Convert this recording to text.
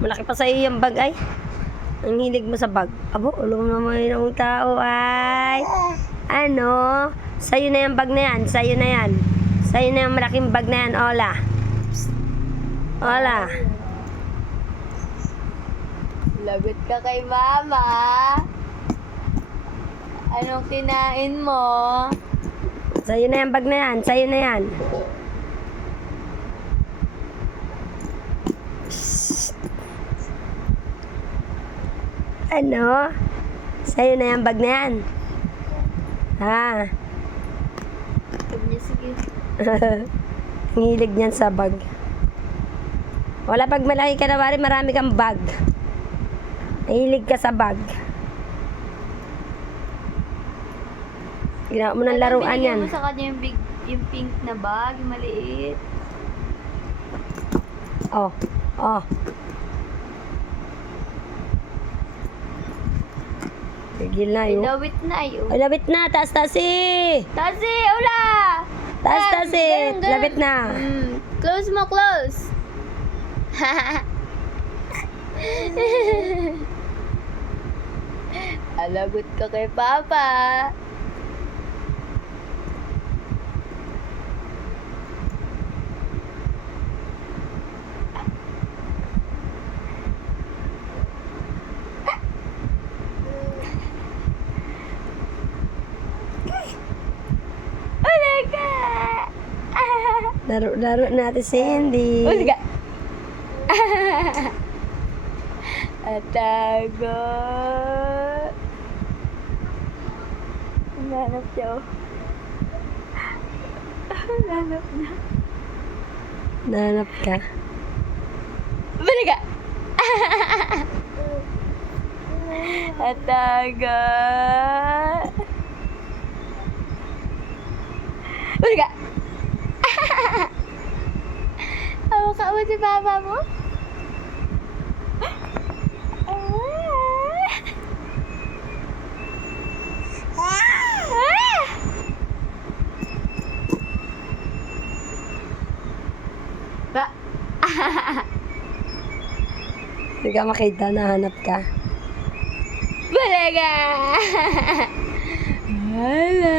Malaki pa sa'yo yung bag ay. Ang hilig mo sa bag. Abo, ulo naman yung tao ay. Ano? Sa'yo na yung bag na yan. Sa'yo na yan. Sa'yo na yung malaking bag na yan, Ola. Ola. Lagot ka kay mama. Anong kinain mo? Sa'yo na yung bag na yan. Sa'yo na yan. Ano? Sa'yo na yung bag na yan. Ha? Sabi niya, sige. Ang hilig niyan sa bag. Wala pag malaki ka na, Mari, marami kang bag. Nahilig ka sa bag. Ginawa mo ng laruan yan. Binigyan mo sa kanya yung pink na bag, yung maliit. Oh, oh. Tigil na yun. Lawit na yun. Ay, labit na. Taas, taas eh. Tasi, ula! Taas, taas eh. Ganun, ganun. Labit na. Close mo, close. Alagot ka kay Papa. Ulaga! Laro natin si Cindy. Ulaga! Atago! Nanap siya, oh. Nanap na. Nanap ka. Ulaga! Atago! Ulaga! Hawak ka mo si Papa mo? Ba? Hindi ka makita, nahanap ka. Balaga! Hala!